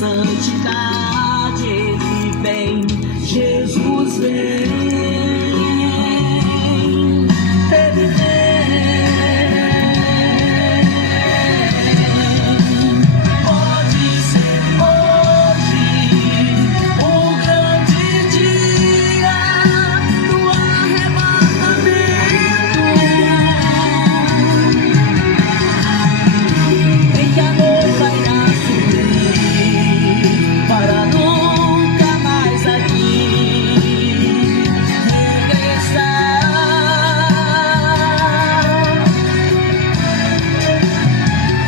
santidade ele vem, Jesus vem, ele vem. Pode ser hoje o grande dia do arrebatamento, em que a noiva irá subir para nunca mais aqui regressar.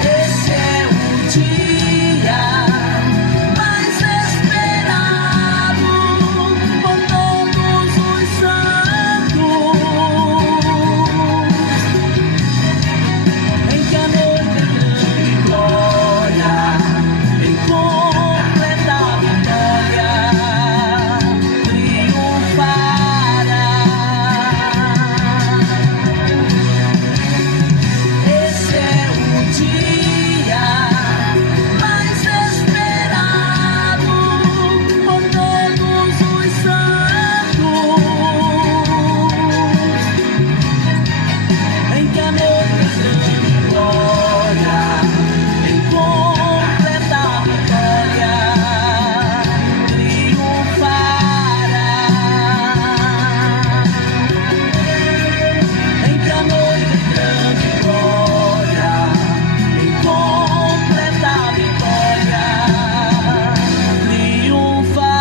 Esse é o dia mais esperado por todos os santos, em que a noite em grande glória, em completa vitória, triunfará. Esse é o dia mais esperado por todos os santos, em que a noite em grande glória, em completa vitória, triunfará. Em que a noite em grande glória, em completa vitória, triunfará.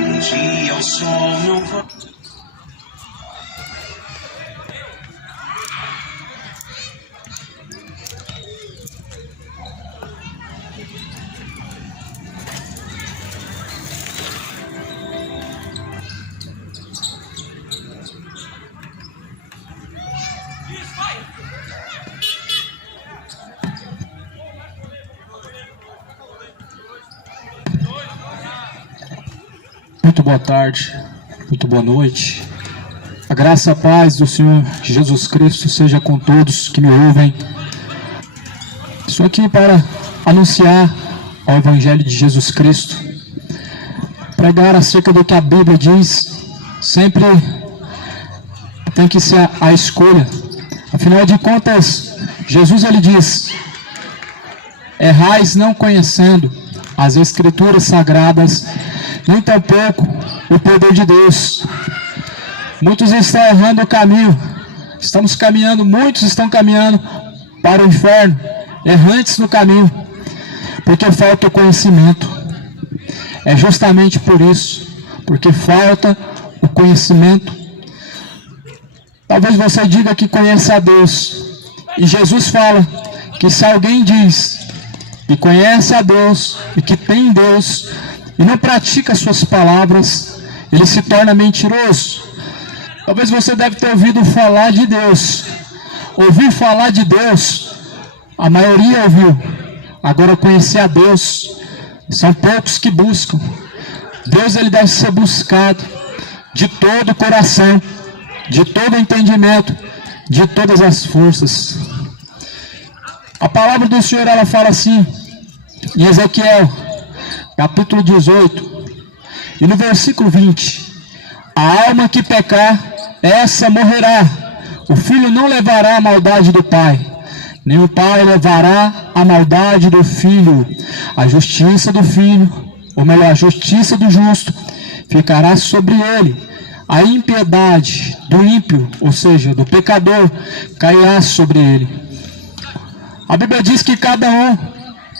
Um dia o sol não vai. Muito boa tarde, muito boa noite. A graça e a paz do Senhor Jesus Cristo seja com todos que me ouvem. Estou aqui para anunciar o Evangelho de Jesus Cristo, pregar acerca do que a Bíblia diz. Sempre tem que ser a escolha. Afinal de contas, Jesus ele diz: errais não conhecendo as Escrituras Sagradas, nem tampouco o poder de Deus. Muitos estão errando o caminho. Muitos estão caminhando para o inferno, errantes no caminho, porque falta o conhecimento. É justamente por isso, porque falta o conhecimento. Talvez você diga que conhece a Deus, e Jesus fala que se alguém diz que conhece a Deus e que tem Deus e não pratica suas palavras, ele se torna mentiroso. Talvez você deve ter ouvido falar de Deus. Ouvir falar de Deus, a maioria ouviu. Agora conhecer a Deus, são poucos que buscam. Deus ele deve ser buscado de todo o coração, de todo o entendimento, de todas as forças. A palavra do Senhor ela fala assim, em Ezequiel capítulo 18, e no versículo 20: a alma que pecar, essa morrerá. O filho não levará a maldade do pai, nem o pai levará a maldade do filho. A justiça do filho, ou melhor, a justiça do justo, ficará sobre ele. A impiedade do ímpio, ou seja, do pecador, cairá sobre ele. A Bíblia diz que cada um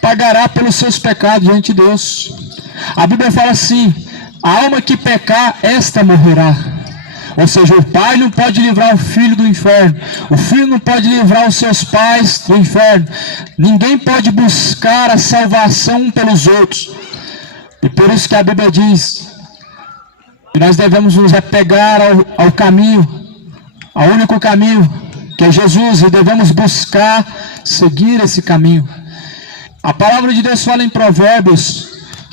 pagará pelos seus pecados diante de Deus. A Bíblia fala assim: a alma que pecar, esta morrerá. Ou seja, o pai não pode livrar o filho do inferno. O filho não pode livrar os seus pais do inferno. Ninguém pode buscar a salvação um pelos outros. E por isso que a Bíblia diz que nós devemos nos apegar ao caminho, ao único caminho, que é Jesus, e devemos buscar seguir esse caminho. A palavra de Deus fala em Provérbios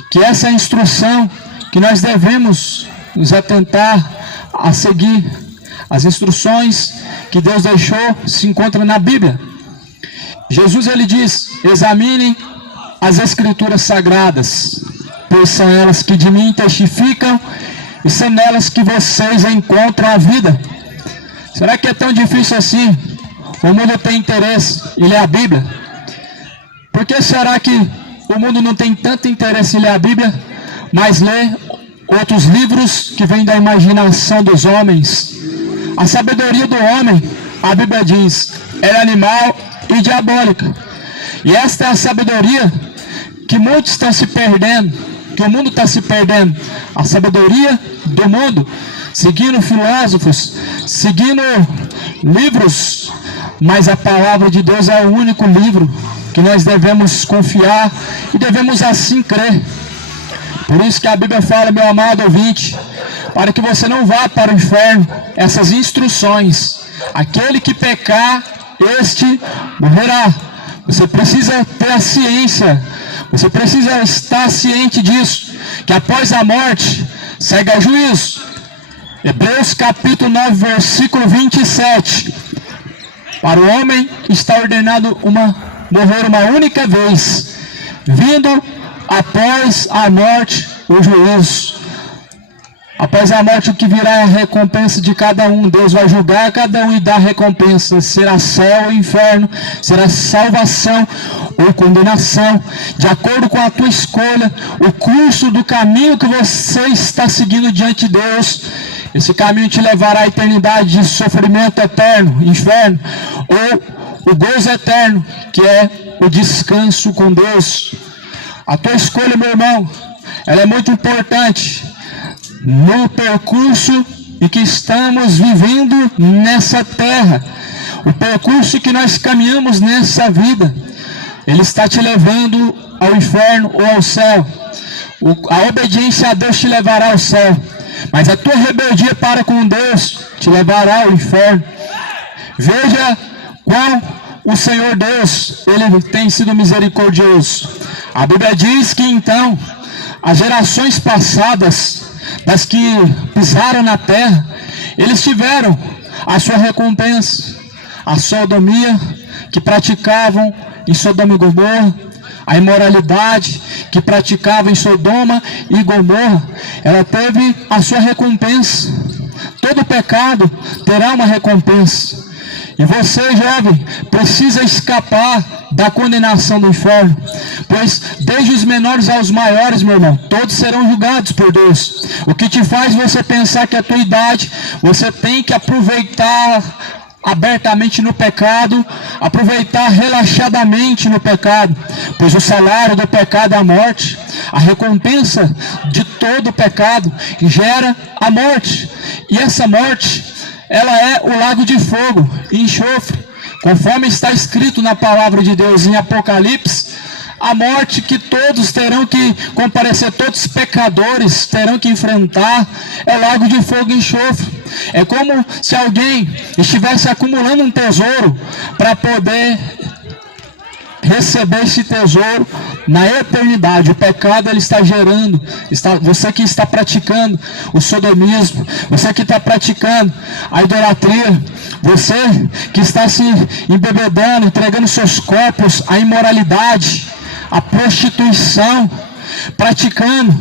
que essa é a instrução que nós devemos nos atentar a seguir. As instruções que Deus deixou se encontram na Bíblia. Jesus, ele diz: examinem as Escrituras Sagradas, pois são elas que de mim testificam e são nelas que vocês encontram a vida. Será que é tão difícil assim? O mundo tem interesse em ler a Bíblia. Por que será que o mundo não tem tanto interesse em ler a Bíblia, mas lê outros livros que vêm da imaginação dos homens? A sabedoria do homem, a Bíblia diz, é animal e diabólica. E esta é a sabedoria que muitos estão se perdendo, que o mundo está se perdendo. A sabedoria do mundo, seguindo filósofos, seguindo livros, mas a palavra de Deus é o único livro que nós devemos confiar e devemos assim crer. Por isso que a Bíblia fala, meu amado ouvinte, para que você não vá para o inferno, essas instruções: aquele que pecar, este morrerá. Você precisa ter a ciência, você precisa estar ciente disso, que após a morte segue a juízo. Hebreus capítulo 9, versículo 27. Para o homem está ordenado morrer uma única vez, vindo após a morte o juízo. Após a morte, o que virá é a recompensa de cada um. Deus vai julgar cada um e dar recompensa. Será céu ou inferno, será salvação ou condenação, de acordo com a tua escolha, o curso do caminho que você está seguindo diante de Deus. Esse caminho te levará à eternidade de sofrimento eterno, inferno, ou o gozo eterno, que é o descanso com Deus. A tua escolha, meu irmão, ela é muito importante no percurso em que estamos vivendo nessa terra. O percurso que nós caminhamos nessa vida, ele está te levando ao inferno ou ao céu. A obediência a Deus te levará ao céu, mas a tua rebeldia para com Deus te levará ao inferno. Veja qual o Senhor Deus, ele tem sido misericordioso. A Bíblia diz que então as gerações passadas, das que pisaram na terra, eles tiveram a sua recompensa. A sodomia que praticavam em Sodoma e Gomorra, a imoralidade que praticavam em Sodoma e Gomorra, ela teve a sua recompensa. Todo pecado terá uma recompensa. E você, jovem, precisa escapar da condenação do inferno, pois desde os menores aos maiores, meu irmão, todos serão julgados por Deus. O que te faz você pensar que a tua idade, você tem que aproveitar abertamente no pecado, aproveitar relaxadamente no pecado, pois o salário do pecado é a morte. A recompensa de todo pecado gera a morte, e essa morte, ela é o lago de fogo e enxofre, conforme está escrito na palavra de Deus em Apocalipse. A morte que todos terão que comparecer, todos os pecadores terão que enfrentar, é lago de fogo e enxofre. É como se alguém estivesse acumulando um tesouro para poder receber esse tesouro na eternidade. O pecado, ele está gerando, você que está praticando o sodomismo, você que está praticando a idolatria, você que está se embebedando, entregando seus corpos à imoralidade, à prostituição, praticando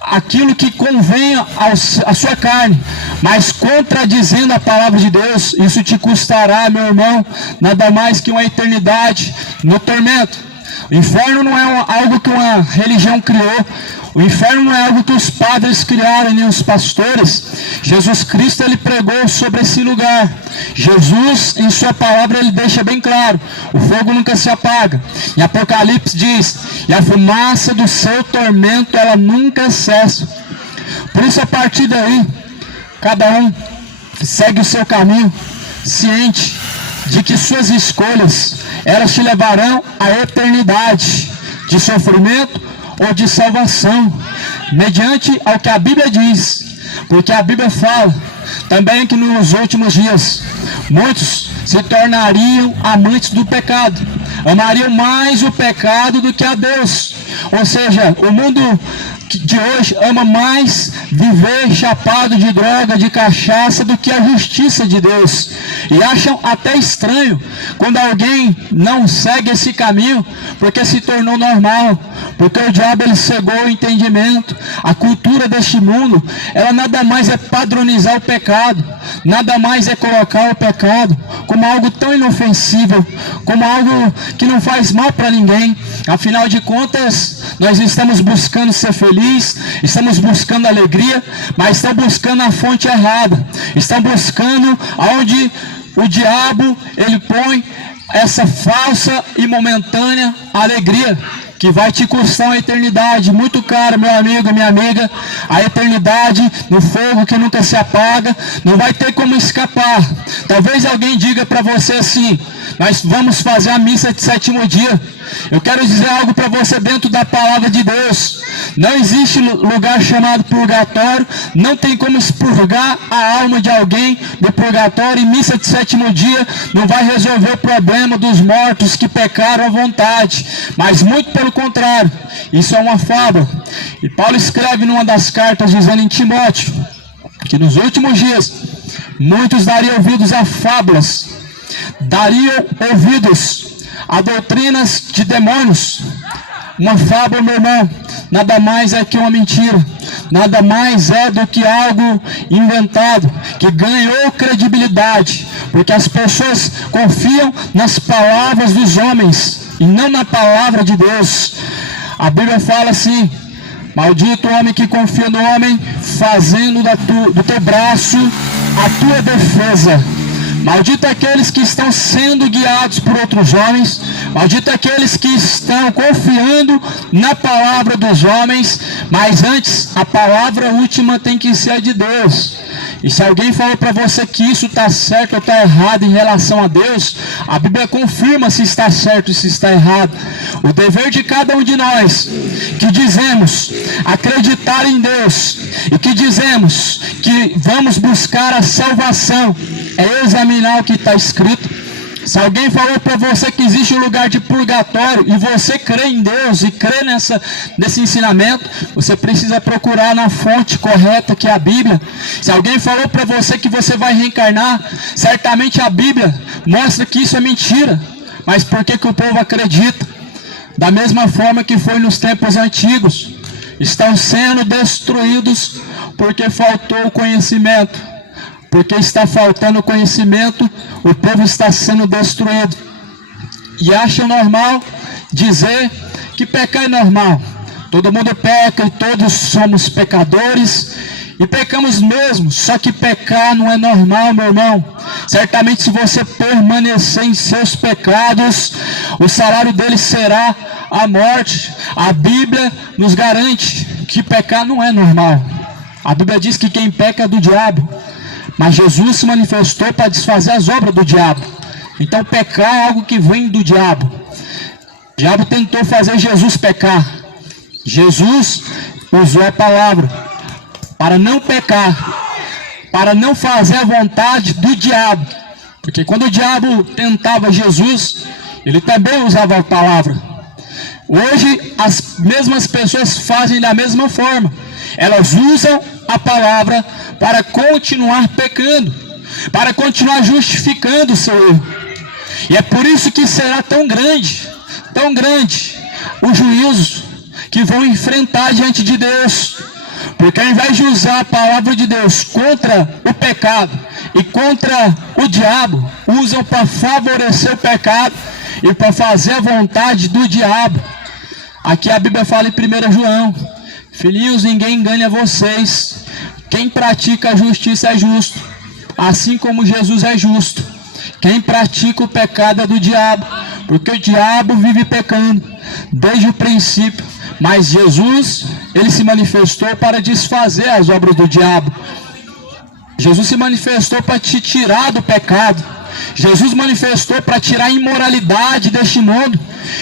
aquilo que convém à sua carne, mas contradizendo a palavra de Deus, isso te custará, meu irmão, nada mais que uma eternidade no tormento. O inferno não é algo que uma religião criou. O inferno não é algo que os padres criaram, nem os pastores. Jesus Cristo, ele pregou sobre esse lugar. Jesus, em sua palavra, ele deixa bem claro: o fogo nunca se apaga. Em Apocalipse diz: e a fumaça do seu tormento, ela nunca cessa. Por isso, a partir daí, cada um segue o seu caminho, ciente de que suas escolhas, elas te levarão à eternidade de sofrimento ou de salvação, mediante ao que a Bíblia diz, porque a Bíblia fala também que nos últimos dias, muitos se tornariam amantes do pecado, amariam mais o pecado do que a Deus, ou seja, o mundo de hoje ama mais viver chapado de droga, de cachaça, do que a justiça de Deus, e acham até estranho quando alguém não segue esse caminho, porque se tornou normal, porque o diabo ele cegou o entendimento. A cultura deste mundo, ela nada mais é padronizar o pecado, nada mais é colocar o pecado como algo tão inofensível, como algo que não faz mal para ninguém. Afinal de contas, nós estamos buscando ser feliz, estamos buscando alegria, mas estamos buscando a fonte errada, estamos buscando aonde o diabo ele põe essa falsa e momentânea alegria, que vai te custar uma eternidade muito cara, meu amigo, minha amiga. A eternidade no fogo que nunca se apaga, não vai ter como escapar. Talvez alguém diga para você assim: nós vamos fazer a missa de sétimo dia. Eu quero dizer algo para você dentro da palavra de Deus. Não existe lugar chamado purgatório, não tem como expurgar a alma de alguém do purgatório, e missa de sétimo dia não vai resolver o problema dos mortos que pecaram à vontade, mas muito pelo contrário, isso é uma fábula. E Paulo escreve numa das cartas dizendo em Timóteo que nos últimos dias muitos dariam ouvidos a fábulas, dariam ouvidos a doutrinas de demônios. Uma fábula, meu irmão, nada mais é que uma mentira, nada mais é do que algo inventado, que ganhou credibilidade, porque as pessoas confiam nas palavras dos homens e não na palavra de Deus. A Bíblia fala assim: maldito o homem que confia no homem, fazendo do teu braço a tua defesa. Maldito aqueles que estão sendo guiados por outros homens, maldito aqueles que estão confiando na palavra dos homens, mas antes a palavra última tem que ser a de Deus. E se alguém falou para você que isso está certo ou está errado em relação a Deus, a Bíblia confirma se está certo e se está errado. O dever de cada um de nós que dizemos acreditar em Deus e que dizemos que vamos buscar a salvação é examinar o que está escrito. Se alguém falou para você que existe um lugar de purgatório e você crê em Deus e crê nesse ensinamento, você precisa procurar na fonte correta, que é a Bíblia. Se alguém falou para você que você vai reencarnar, certamente a Bíblia mostra que isso é mentira. Mas por que o povo acredita? Da mesma forma que foi nos tempos antigos, estão sendo destruídos porque faltou o conhecimento. Porque está faltando conhecimento, o povo está sendo destruído. E acham normal dizer que pecar é normal. Todo mundo peca e todos somos pecadores. E pecamos mesmo, só que pecar não é normal, meu irmão. Certamente se você permanecer em seus pecados, o salário deles será a morte. A Bíblia nos garante que pecar não é normal. A Bíblia diz que quem peca é do diabo. Mas Jesus se manifestou para desfazer as obras do diabo. Então pecar é algo que vem do diabo. O diabo tentou fazer Jesus pecar. Jesus usou a palavra para não pecar, para não fazer a vontade do diabo. Porque quando o diabo tentava Jesus, ele também usava a palavra. Hoje as mesmas pessoas fazem da mesma forma. Elas usam a palavra para continuar pecando, para continuar justificando o seu erro. E é por isso que será tão grande o juízo que vão enfrentar diante de Deus. Porque ao invés de usar a palavra de Deus contra o pecado e contra o diabo, usam para favorecer o pecado e para fazer a vontade do diabo. Aqui a Bíblia fala em 1 João: filhinhos, ninguém engane a vocês. Quem pratica a justiça é justo, assim como Jesus é justo. Quem pratica o pecado é do diabo, porque o diabo vive pecando desde o princípio. Mas Jesus, ele se manifestou para desfazer as obras do diabo. Jesus se manifestou para te tirar do pecado. Jesus manifestou para tirar a imoralidade deste mundo.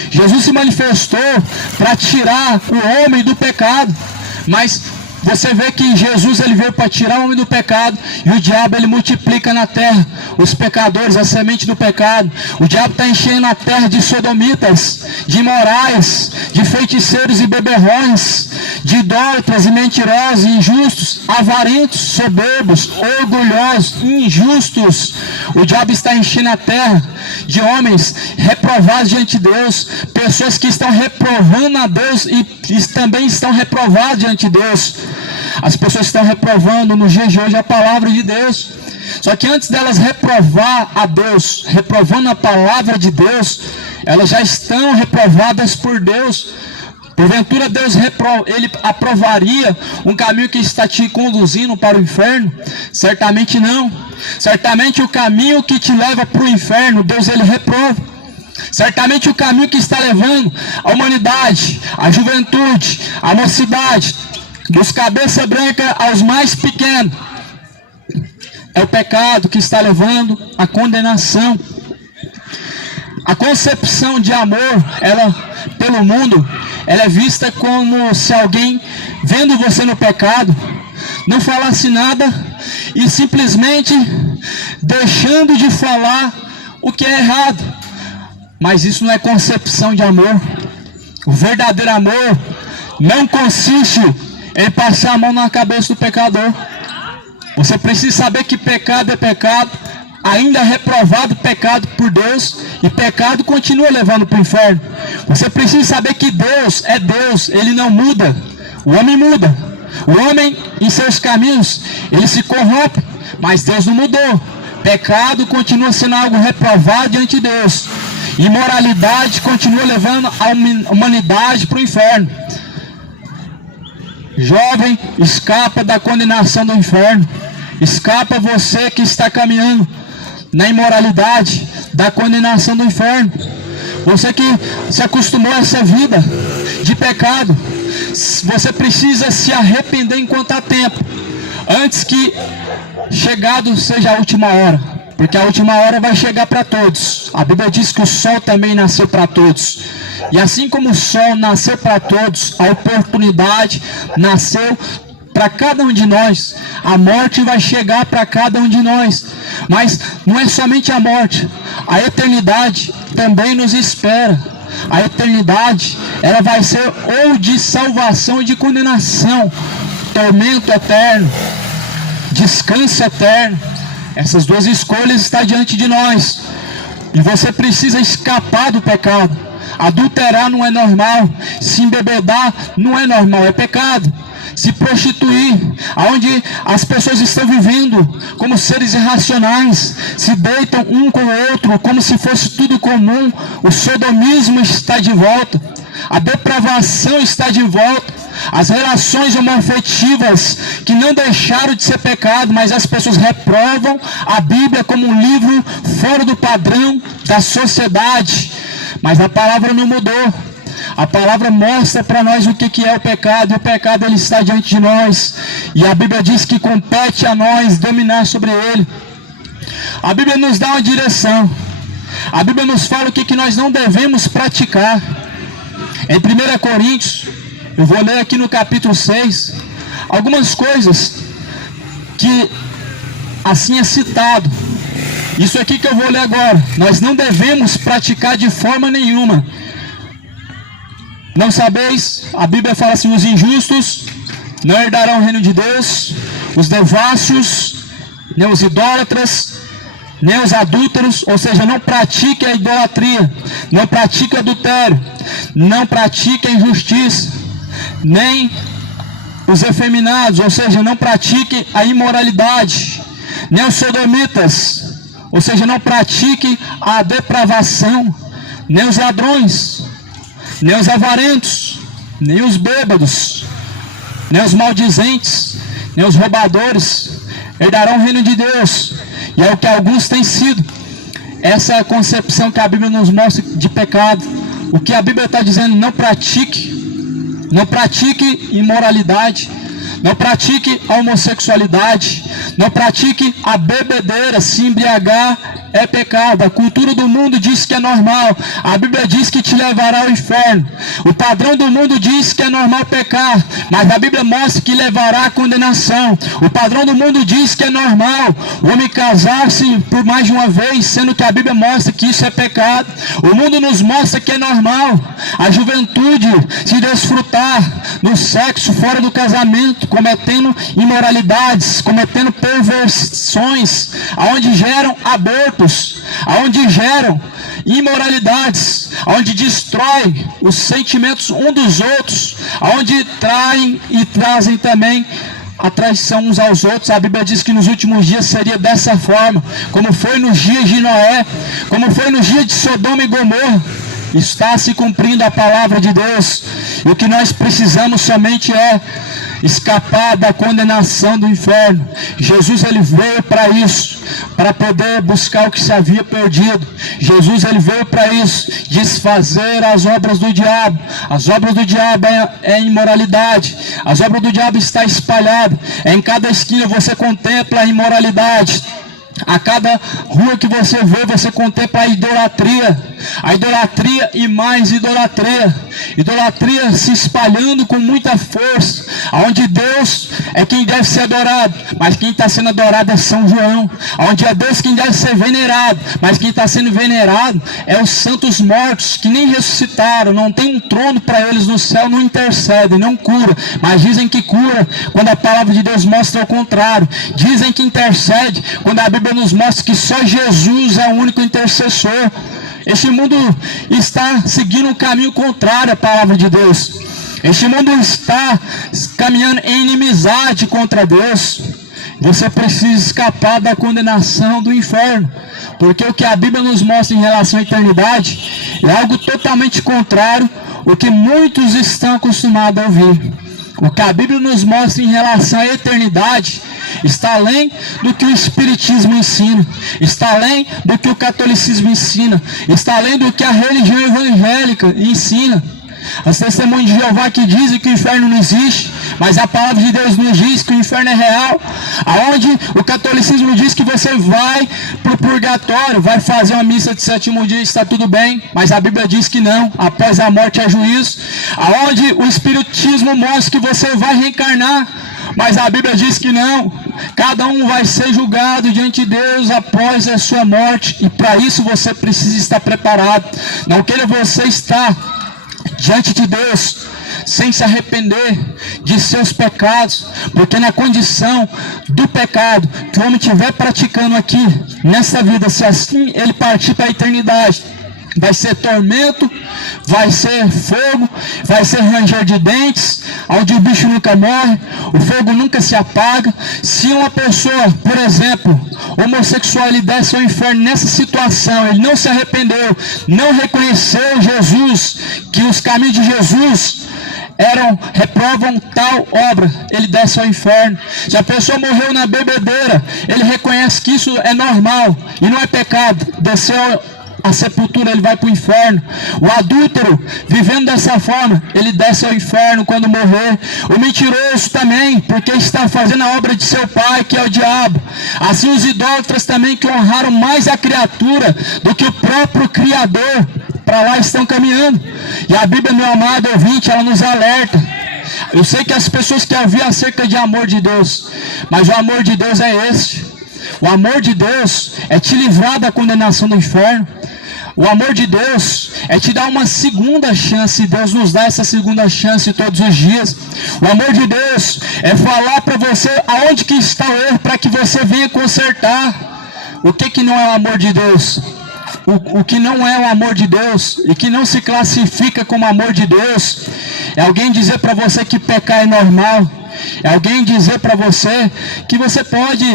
Jesus se manifestou para tirar o homem do pecado. Mas você vê que Jesus ele veio para tirar o homem do pecado, e o diabo ele multiplica na terra os pecadores, a semente do pecado. O diabo está enchendo a terra de sodomitas, de imorais, de feiticeiros e beberrões, de idólatras e mentirosos, injustos, avarentos, soberbos, orgulhosos, injustos. O diabo está enchendo a terra de homens reprovados diante de Deus, pessoas que estão reprovando a Deus e também estão reprovados diante de Deus. As pessoas estão reprovando no dia de hoje a palavra de Deus. Só que antes delas reprovar a Deus, reprovando a palavra de Deus, elas já estão reprovadas por Deus. Porventura Deus ele aprovaria um caminho que está te conduzindo para o inferno? Certamente não. Certamente o caminho que te leva para o inferno, Deus ele reprova. Certamente o caminho que está levando a humanidade, a juventude, a mocidade, dos cabeça branca aos mais pequenos, é o pecado que está levando à condenação. A concepção de amor, ela pelo mundo, ela é vista como se alguém vendo você no pecado não falasse nada e simplesmente deixando de falar o que é errado. Mas isso não é concepção de amor. O verdadeiro amor não consiste em passar a mão na cabeça do pecador. Você precisa saber que pecado é pecado, ainda é reprovado pecado por Deus, e pecado continua levando para o inferno. Você precisa saber que Deus é Deus, Ele não muda. O homem muda. O homem em seus caminhos, ele se corrompe, mas Deus não mudou. Pecado continua sendo algo reprovado diante de Deus. Imoralidade continua levando a humanidade para o inferno. Jovem, escapa da condenação do inferno. Escapa você que está caminhando na imoralidade, da condenação do inferno. Você que se acostumou a essa vida de pecado, você precisa se arrepender enquanto há tempo, antes que chegado seja a última hora, porque a última hora vai chegar para todos. A Bíblia diz que o sol também nasceu para todos, e assim como o sol nasceu para todos, a oportunidade nasceu para cada um de nós. A morte vai chegar para cada um de nós, mas não é somente a morte, a eternidade também nos espera. A eternidade, ela vai ser ou de salvação ou de condenação, tormento eterno, descanso eterno. Essas duas escolhas estão diante de nós, e você precisa escapar do pecado. Adulterar não é normal, se embebedar não é normal, é pecado. Se prostituir, aonde as pessoas estão vivendo como seres irracionais, se deitam um com o outro como se fosse tudo comum. O sodomismo está de volta, a depravação está de volta, as relações homoafetivas que não deixaram de ser pecado, mas as pessoas reprovam a Bíblia como um livro fora do padrão da sociedade. Mas a palavra não mudou. A palavra mostra para nós o que é o pecado, e o pecado ele está diante de nós, e a Bíblia diz que compete a nós dominar sobre ele. A Bíblia nos dá uma direção, a Bíblia nos fala o que nós não devemos praticar. Em 1 Coríntios, eu vou ler aqui no capítulo 6, algumas coisas que assim é citado. Isso aqui que eu vou ler agora, nós não devemos praticar de forma nenhuma. Não sabeis, a Bíblia fala assim: os injustos não herdarão o reino de Deus, os devassos, nem os idólatras, nem os adúlteros, ou seja, não pratique a idolatria, não pratique o adultério, não pratique a injustiça, nem os efeminados, ou seja, não pratique a imoralidade, nem os sodomitas, ou seja, não pratique a depravação, nem os ladrões, nem os avarentos, nem os bêbados, nem os maldizentes, nem os roubadores herdarão o reino de Deus. E é o que alguns têm sido. Essa é a concepção que a Bíblia nos mostra de pecado. O que a Bíblia está dizendo: não pratique imoralidade, Não pratique a homossexualidade. Não pratique a bebedeira. Se embriagar é pecado. A cultura do mundo diz que é normal. A Bíblia diz que te levará ao inferno. O padrão do mundo diz que é normal pecar, mas a Bíblia mostra que levará à condenação. O padrão do mundo diz que é normal o homem casar-se por mais de uma vez, sendo que a Bíblia mostra que isso é pecado. O mundo nos mostra que é normal a juventude se desfrutar no sexo fora do casamento, cometendo imoralidades, cometendo perversões, aonde geram abortos, aonde geram imoralidades, aonde destrói os sentimentos um dos outros, aonde traem e trazem também a traição uns aos outros. A Bíblia diz que nos últimos dias seria dessa forma, como foi nos dias de Noé, como foi nos dias de Sodoma e Gomorra. Está se cumprindo a palavra de Deus, e o que nós precisamos somente é escapar da condenação do inferno. Jesus, ele veio para isso, para poder buscar o que se havia perdido. Jesus, ele veio para isso, desfazer as obras do diabo. As obras do diabo é imoralidade. As obras do diabo estão espalhadas. Em cada esquina você contempla a imoralidade. A cada rua que você vê, você contempla a idolatria. A idolatria e mais idolatria. Idolatria se espalhando com muita força, onde Deus é quem deve ser adorado, mas quem está sendo adorado é São João. Onde é Deus quem deve ser venerado, mas quem está sendo venerado é os santos mortos, que nem ressuscitaram, não tem um trono para eles no céu, não intercedem, não cura, mas dizem que cura quando a palavra de Deus mostra o contrário. Dizem que intercede quando a Bíblia nos mostra que só Jesus é o único intercessor. Este mundo está seguindo um caminho contrário à palavra de Deus. Este mundo está caminhando em inimizade contra Deus. Você precisa escapar da condenação do inferno, porque o que a Bíblia nos mostra em relação à eternidade é algo totalmente contrário ao que muitos estão acostumados a ouvir. O que a Bíblia nos mostra em relação à eternidade está além do que o Espiritismo ensina, está além do que o catolicismo ensina, está além do que a religião evangélica ensina. As testemunhas de Jeová que dizem que o inferno não existe, mas a palavra de Deus nos diz que o inferno é real. Aonde o catolicismo diz que você vai para o purgatório, vai fazer uma missa de sétimo dia, está tudo bem, mas a Bíblia diz que não, após a morte é juízo. Aonde o Espiritismo mostra que você vai reencarnar, mas a Bíblia diz que não, cada um vai ser julgado diante de Deus após a sua morte, e para isso você precisa estar preparado. Não queira você estar diante de Deus sem se arrepender de seus pecados, porque na condição do pecado que o homem estiver praticando aqui nessa vida, se assim ele partir para a eternidade, vai ser tormento, vai ser fogo, vai ser ranger de dentes, onde o bicho nunca morre, o fogo nunca se apaga. Se uma pessoa, por exemplo, homossexual, ele desce ao inferno nessa situação, ele não se arrependeu, não reconheceu Jesus, que os caminhos de Jesus reprovam tal obra, ele desce ao inferno. Se a pessoa morreu na bebedeira, ele reconhece que isso é normal e não é pecado, desceu a sepultura, ele vai para o inferno. O adúltero, vivendo dessa forma, ele desce ao inferno quando morrer. O mentiroso também, porque está fazendo a obra de seu pai, que é o diabo. Assim os idólatras também, que honraram mais a criatura do que o próprio Criador, para lá estão caminhando. E a Bíblia, meu amado ouvinte, ela nos alerta. Eu sei que as pessoas querem ouvir acerca de amor de Deus, mas o amor de Deus é este. O amor de Deus é te livrar da condenação do inferno. O amor de Deus é te dar uma segunda chance. Deus nos dá essa segunda chance todos os dias. O amor de Deus é falar para você aonde que está o erro, para que você venha consertar. O que não é o amor de Deus? O que não é o amor de Deus e que não se classifica como amor de Deus é alguém dizer para você que pecar é normal. É alguém dizer para você que você pode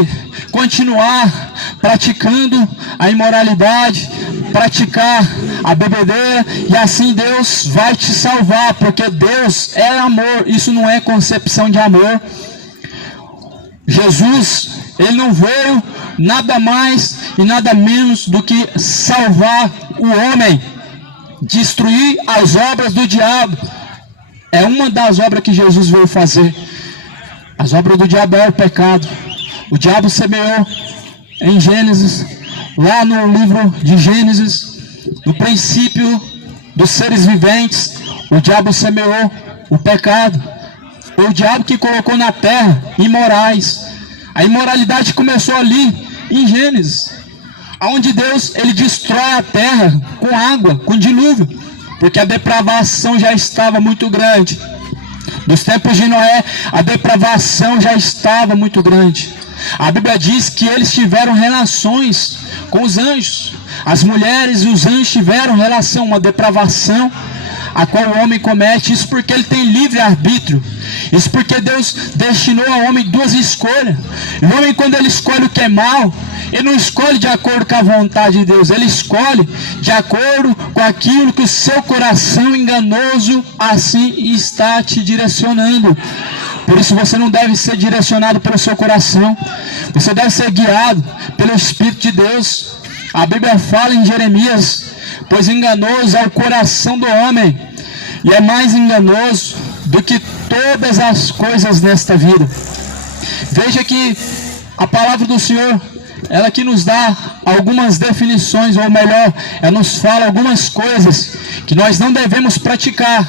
continuar praticando a imoralidade, praticar a bebedeira, e assim Deus vai te salvar, porque Deus é amor. Isso não é concepção de amor. Jesus, ele não veio nada mais e nada menos do que salvar o homem, destruir as obras do diabo. É uma das obras que Jesus veio fazer. As obras do diabo é o pecado. O diabo semeou em Gênesis, lá no livro de Gênesis, no princípio dos seres viventes, o diabo semeou o pecado. Foi o diabo que colocou na terra imorais. A imoralidade começou ali em Gênesis, onde Deus ele destrói a terra com água, com dilúvio, porque a depravação já estava muito grande. Nos tempos de Noé, a depravação já estava muito grande. A Bíblia diz que eles tiveram relações com os anjos. As mulheres e os anjos tiveram relação, uma depravação a qual o homem comete. Isso porque ele tem livre-arbítrio. Isso porque Deus destinou ao homem duas escolhas. E o homem, quando ele escolhe o que é mal, ele não escolhe de acordo com a vontade de Deus. Ele escolhe de acordo com aquilo que o seu coração enganoso assim está te direcionando. Por isso você não deve ser direcionado pelo seu coração. Você deve ser guiado pelo Espírito de Deus. A Bíblia fala em Jeremias: pois enganoso é o coração do homem, e é mais enganoso do que todas as coisas nesta vida. Veja que a palavra do Senhor, ela que nos dá algumas definições, ou melhor, ela nos fala algumas coisas que nós não devemos praticar.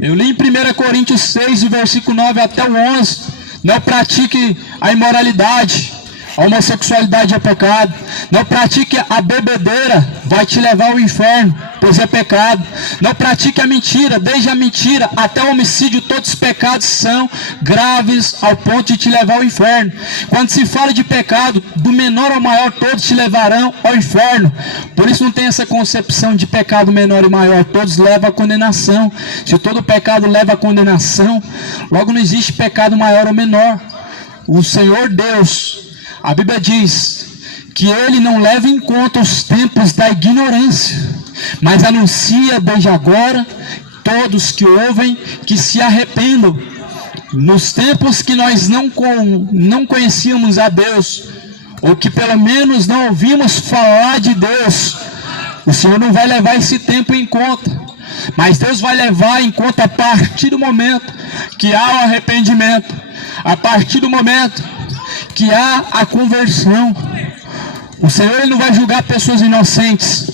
Eu li em 1 Coríntios 6, do versículo 9 até o 11. Não pratique a imoralidade. A homossexualidade é pecado. Não pratique a bebedeira, vai te levar ao inferno, pois é pecado. Não pratique a mentira, desde a mentira até o homicídio, todos os pecados são graves ao ponto de te levar ao inferno. Quando se fala de pecado, do menor ao maior, todos te levarão ao inferno. Por isso não tem essa concepção de pecado menor e maior, todos levam à condenação. Se todo pecado leva à condenação, logo não existe pecado maior ou menor. O Senhor Deus, a Bíblia diz que Ele não leva em conta os tempos da ignorância, mas anuncia desde agora todos que ouvem que se arrependam. Nos tempos que nós não conhecíamos a Deus, ou que pelo menos não ouvimos falar de Deus, o Senhor não vai levar esse tempo em conta, mas Deus vai levar em conta a partir do momento que há o arrependimento, a partir do momento que há a conversão. O Senhor ele não vai julgar pessoas inocentes,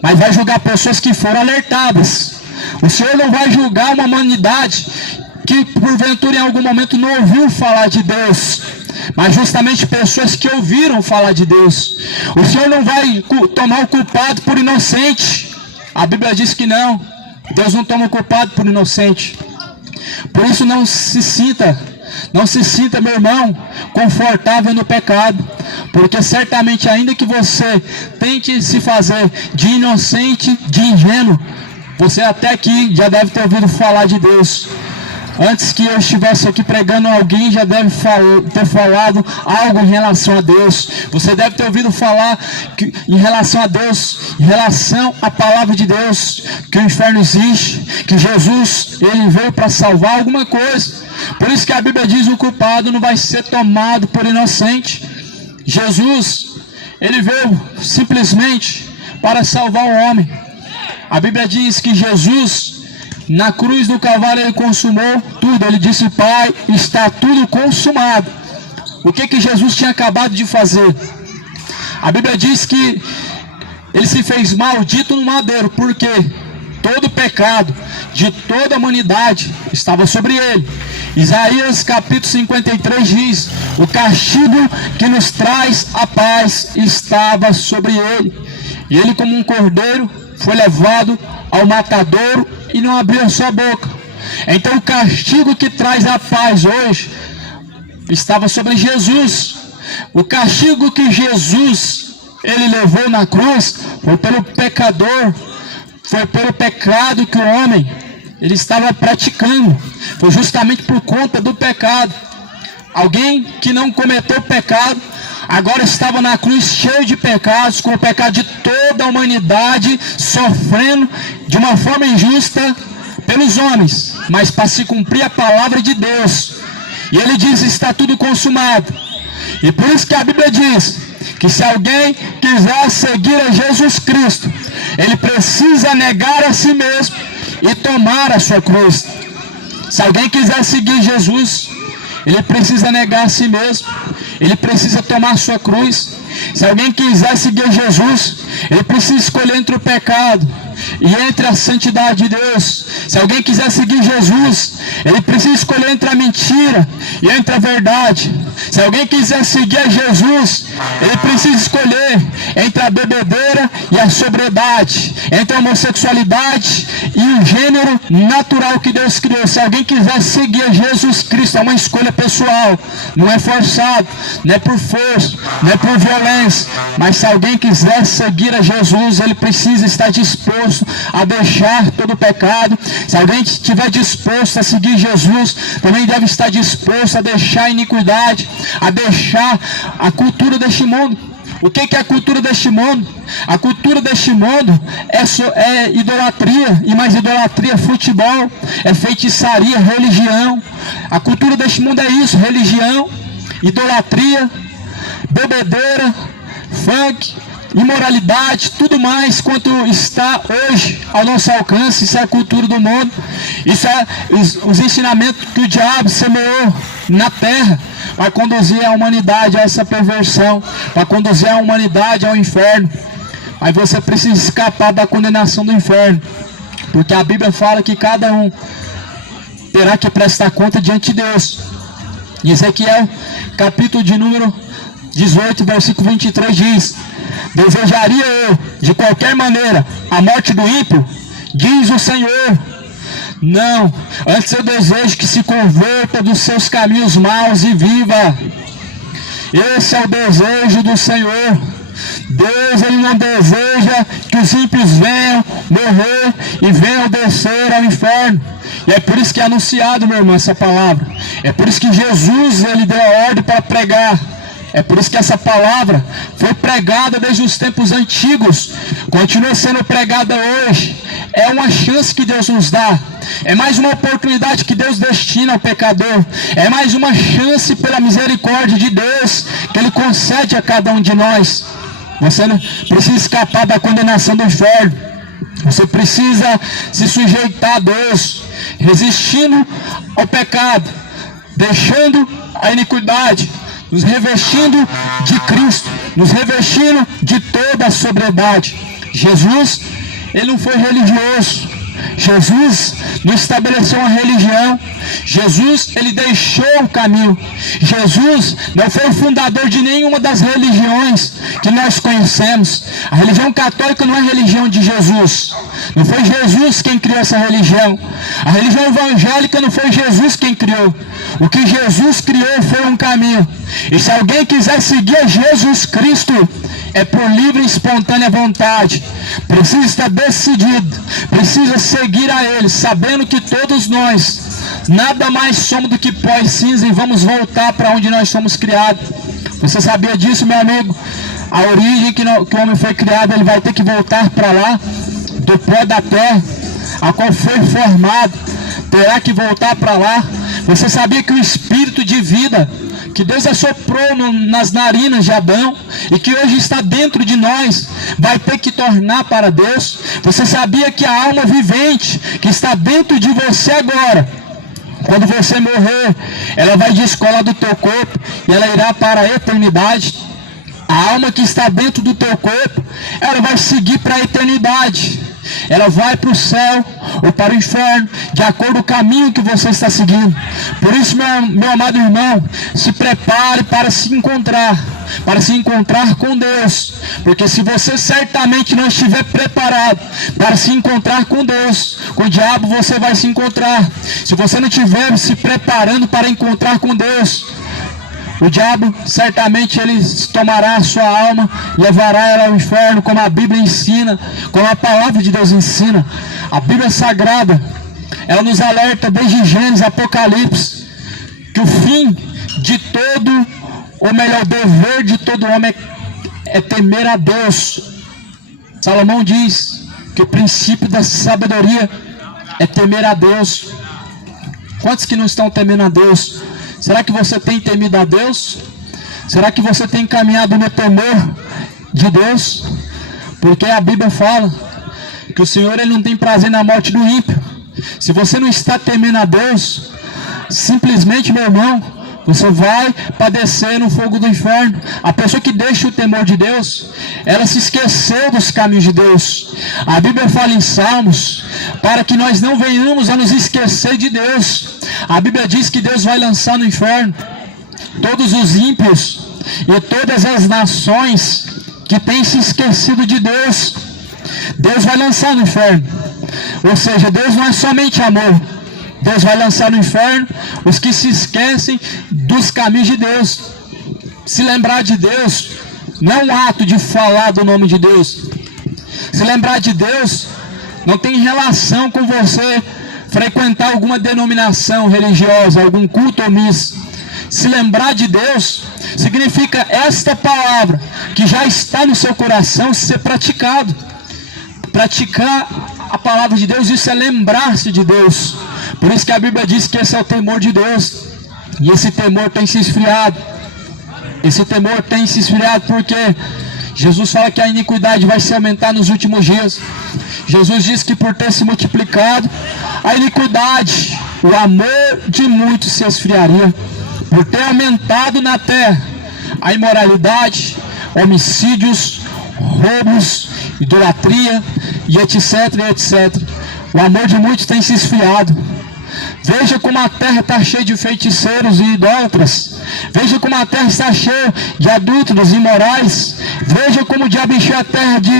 mas vai julgar pessoas que foram alertadas. O Senhor não vai julgar uma humanidade que porventura em algum momento não ouviu falar de Deus, mas justamente pessoas que ouviram falar de Deus. O Senhor não vai tomar o culpado por inocente. A Bíblia diz que não. Deus não toma o culpado por inocente. Por isso não se sinta, meu irmão, confortável no pecado, porque certamente ainda que você tente se fazer de inocente, de ingênuo, você até aqui já deve ter ouvido falar de Deus. Antes que eu estivesse aqui pregando, alguém já deve ter falado algo em relação a Deus. Você deve ter ouvido falar em relação a Deus, em relação à palavra de Deus, que o inferno existe, que Jesus ele veio para salvar alguma coisa. Por isso que a Bíblia diz: o culpado não vai ser tomado por inocente. Jesus, ele veio simplesmente para salvar o homem. A Bíblia diz que Jesus, na cruz do Calvário, ele consumou tudo. Ele disse: Pai, está tudo consumado. O que Jesus tinha acabado de fazer? A Bíblia diz que ele se fez maldito no madeiro, porque todo o pecado de toda a humanidade estava sobre ele. Isaías capítulo 53 diz: o castigo que nos traz a paz estava sobre ele, e ele, como um cordeiro, foi levado ao matadouro e não abriu a sua boca. Então o castigo que traz a paz hoje estava sobre Jesus. O castigo que Jesus ele levou na cruz foi pelo pecador, foi pelo pecado que o homem ele estava praticando. Foi justamente por conta do pecado. Alguém que não cometeu pecado agora estava na cruz cheio de pecados, com o pecado de toda a humanidade, sofrendo de uma forma injusta pelos homens, mas para se cumprir a palavra de Deus. E ele diz: está tudo consumado. E por isso que a Bíblia diz que se alguém quiser seguir a Jesus Cristo, ele precisa negar a si mesmo e tomar a sua cruz. Se alguém quiser seguir Jesus, ele precisa negar a si mesmo, ele precisa tomar a sua cruz. Se alguém quiser seguir Jesus, ele precisa escolher entre o pecado e entre a santidade de Deus. Se alguém quiser seguir Jesus, ele precisa escolher entre a mentira e entre a verdade. Se alguém quiser seguir a Jesus, ele precisa escolher entre a bebedeira e a sobriedade, entre a homossexualidade e o gênero natural que Deus criou. Se alguém quiser seguir a Jesus Cristo, é uma escolha pessoal, não é forçado, não é por força, não é por violência. Mas se alguém quiser seguir a Jesus, ele precisa estar disposto a deixar todo o pecado. Se alguém estiver disposto a seguir Jesus, também deve estar disposto a deixar a iniquidade, a deixar a cultura deste mundo. O que é a cultura deste mundo? A cultura deste mundo é idolatria, e mais idolatria, futebol, é feitiçaria, religião. A cultura deste mundo é isso: religião, idolatria, bebedeira, funk, imoralidade, tudo mais quanto está hoje ao nosso alcance. Isso é a cultura do mundo. Isso é os ensinamentos que o diabo semeou na terra para conduzir a humanidade a essa perversão, para conduzir a humanidade ao inferno. Aí você precisa escapar da condenação do inferno, porque a Bíblia fala que cada um terá que prestar conta diante de Deus. Em Ezequiel, capítulo de número 18, versículo 23 diz: desejaria eu, de qualquer maneira, a morte do ímpio? Diz o Senhor. Não, antes eu desejo que se converta dos seus caminhos maus e viva. Esse é o desejo do Senhor. Deus, ele não deseja que os ímpios venham morrer e venham descer ao inferno. E é por isso que é anunciado, meu irmão, essa palavra. É por isso que Jesus, ele deu a ordem para pregar. É por isso que essa palavra foi pregada desde os tempos antigos, continua sendo pregada hoje. É uma chance que Deus nos dá, é mais uma oportunidade que Deus destina ao pecador, é mais uma chance pela misericórdia de Deus que Ele concede a cada um de nós. Você não precisa escapar da condenação do inferno, você precisa se sujeitar a Deus, resistindo ao pecado, deixando a iniquidade, nos revestindo de Cristo, nos revestindo de toda a sobriedade. Jesus, ele não foi religioso. Jesus não estabeleceu uma religião. Jesus, ele deixou o caminho. Jesus não foi o fundador de nenhuma das religiões que nós conhecemos. A religião católica não é a religião de Jesus. Não foi Jesus quem criou essa religião. A religião evangélica não foi Jesus quem criou. O que Jesus criou foi um caminho. E se alguém quiser seguir a Jesus Cristo, é por livre e espontânea vontade. Precisa estar decidido, precisa seguir a Ele, sabendo que todos nós nada mais somos do que pó e cinza, e vamos voltar para onde nós somos criados. Você sabia disso, meu amigo? A origem que o homem foi criado, ele vai ter que voltar para lá, do pó da terra, a qual foi formado, terá que voltar para lá. Você sabia que o espírito de vida que Deus assoprou nas narinas de Adão e que hoje está dentro de nós, vai ter que tornar para Deus? Você sabia que a alma vivente que está dentro de você agora, quando você morrer, ela vai descolar do teu corpo e ela irá para a eternidade? A alma que está dentro do teu corpo, ela vai seguir para a eternidade. Ela vai para o céu ou para o inferno, de acordo com o caminho que você está seguindo. Por isso, meu amado irmão, se prepare para se encontrar com Deus. Porque se você certamente não estiver preparado para se encontrar com Deus, com o diabo você vai se encontrar. Se você não estiver se preparando para encontrar com Deus, o diabo certamente ele tomará a sua alma, levará ela ao inferno, como a Bíblia ensina, como a palavra de Deus ensina. A Bíblia Sagrada, ela nos alerta desde Gênesis, Apocalipse, que o fim de todo, ou melhor, o dever de todo homem é temer a Deus. Salomão diz que o princípio da sabedoria é temer a Deus. Quantos que não estão temendo a Deus? Será que você tem temido a Deus? Será que você tem caminhado no temor de Deus? Porque a Bíblia fala que o Senhor ele não tem prazer na morte do ímpio. Se você não está temendo a Deus, simplesmente, meu irmão, você vai padecer no fogo do inferno. A pessoa que deixa o temor de Deus, ela se esqueceu dos caminhos de Deus. A Bíblia fala em Salmos, para que nós não venhamos a nos esquecer de Deus. A Bíblia diz que Deus vai lançar no inferno todos os ímpios e todas as nações que têm se esquecido de Deus. Deus vai lançar no inferno. Ou seja, Deus não é somente amor. Deus vai lançar no inferno os que se esquecem dos caminhos de Deus. Se lembrar de Deus não é um ato de falar do nome de Deus. Se lembrar de Deus não tem relação com você frequentar alguma denominação religiosa, algum culto ou missa. Se lembrar de Deus significa esta palavra que já está no seu coração ser praticado. Praticar a palavra de Deus, isso é lembrar-se de Deus. Por isso que a Bíblia diz que esse é o temor de Deus. E esse temor tem se esfriado. Esse temor tem se esfriado porque Jesus fala que a iniquidade vai se aumentar nos últimos dias. Jesus diz que por ter se multiplicado a iniquidade, o amor de muitos se esfriaria. Por ter aumentado na terra a imoralidade, homicídios, roubos, idolatria e etc, etc. O amor de muitos tem se esfriado. Veja como a terra está cheia de feiticeiros e idólatras. Veja como a terra está cheia de adúlteros e imorais. Veja como o diabo encheu a terra de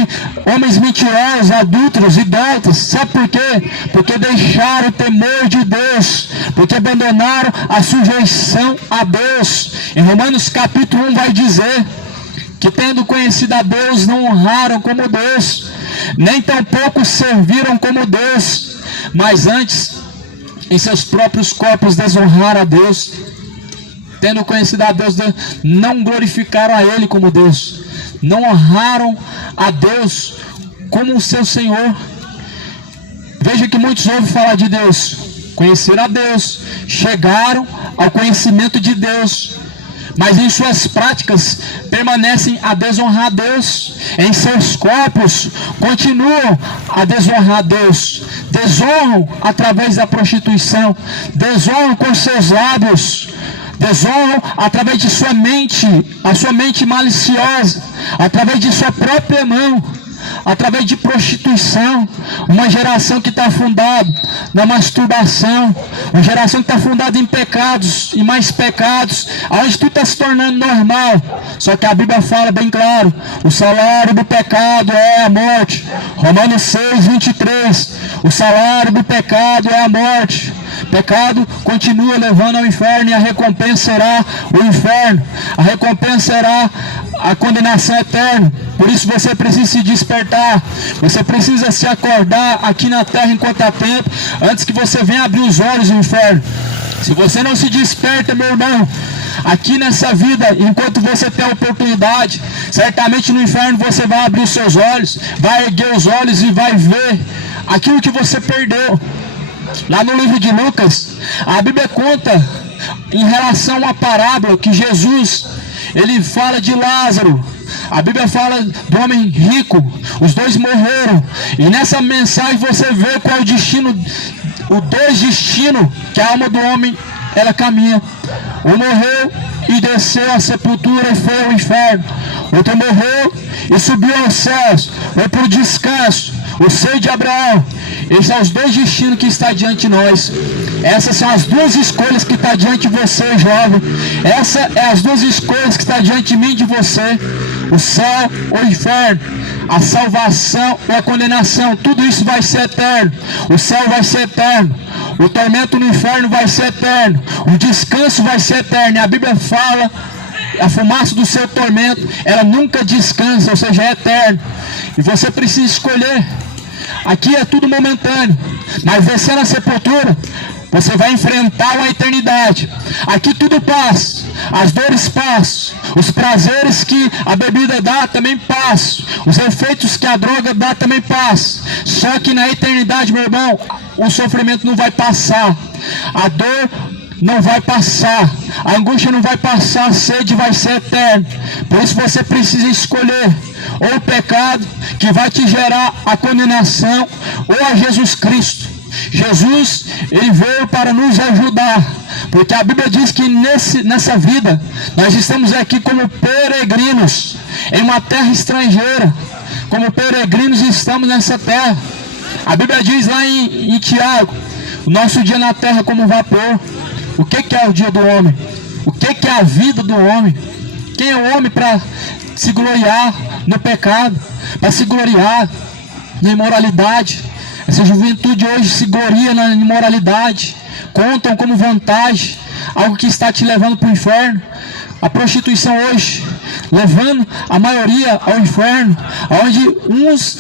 homens mentirosos, adúlteros, idólatras. Sabe por quê? Porque deixaram o temor de Deus. Porque abandonaram a sujeição a Deus. Em Romanos capítulo 1 vai dizer que tendo conhecido a Deus, não honraram como Deus, nem tampouco serviram como Deus, mas antes em seus próprios corpos desonraram a Deus. Tendo conhecido a Deus, não glorificaram a Ele como Deus, não honraram a Deus como o seu Senhor. Veja que muitos ouvem falar de Deus, conheceram a Deus, chegaram ao conhecimento de Deus, mas em suas práticas permanecem a desonrar a Deus. Em seus corpos continuam a desonrar a Deus. Desonram através da prostituição, desonram com seus lábios, desonram através de sua mente, a sua mente maliciosa, através de sua própria mão, através de prostituição. Uma geração que está fundada na masturbação, uma geração que está fundada em pecados e mais pecados, onde tudo está se tornando normal. Só que a Bíblia fala bem claro: o salário do pecado é a morte. Romanos 6, 23. O salário do pecado é a morte. Pecado continua levando ao inferno, e a recompensa será o inferno. A recompensa será a condenação eterna. Por isso você precisa se despertar, você precisa se acordar aqui na terra enquanto há tempo, antes que você venha abrir os olhos do inferno. Se você não se desperta, meu irmão, aqui nessa vida, enquanto você tem a oportunidade, certamente no inferno você vai abrir os seus olhos, vai erguer os olhos e vai ver aquilo que você perdeu. Lá no livro de Lucas, a Bíblia conta em relação a uma parábola que Jesus, ele fala de Lázaro. A Bíblia fala do homem rico, os dois morreram, e nessa mensagem você vê qual é o destino, o dois destinos que a alma do homem ela caminha. Um morreu e desceu à sepultura e foi ao inferno. Outro morreu e subiu aos céus, foi para o descanso, o seio de Abraão. Esses são os dois destinos que está diante de nós. Essas são as duas escolhas que está diante de você, jovem. Essas são as duas escolhas que está diante de mim e de você: o céu ou o inferno, a salvação ou a condenação. Tudo isso vai ser eterno. O céu vai ser eterno, o tormento no inferno vai ser eterno, o descanso vai ser eterno. E a Bíblia fala: a fumaça do seu tormento, ela nunca descansa, ou seja, é eterno. E você precisa escolher. Aqui é tudo momentâneo, mas descer na sepultura, você vai enfrentar uma eternidade. Aqui tudo passa, as dores passam, os prazeres que a bebida dá também passam, os efeitos que a droga dá também passam. Só que na eternidade, meu irmão, o sofrimento não vai passar, a dor não vai passar, a angústia não vai passar, a sede vai ser eterna. Por isso você precisa escolher ou o pecado que vai te gerar a condenação, ou a Jesus Cristo Jesus, ele veio para nos ajudar, porque a Bíblia diz que nessa vida nós estamos aqui como peregrinos em uma terra estrangeira. Como peregrinos estamos nessa terra. A Bíblia diz lá em Tiago: o nosso dia na terra é como vapor. O que é o dia do homem? O que é a vida do homem? Quem é o homem para se gloriar no pecado, para se gloriar na imoralidade? Essa juventude hoje se gloria na imoralidade, contam como vantagem algo que está te levando para o inferno. A prostituição hoje levando a maioria ao inferno, onde uns